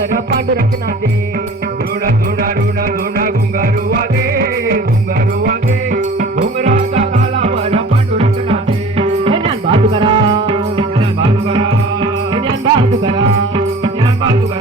तालावर पांडुरंगनाचे धुण धुण ऋण धुण घुंगारू वाजे घुंगारू वाजे घुंगराच्या तालावर पांडुरंगनाचे ज्ञान बाजू करा ज्ञान बाजू करा ज्ञान बाजू करा ज्ञान बाजू करा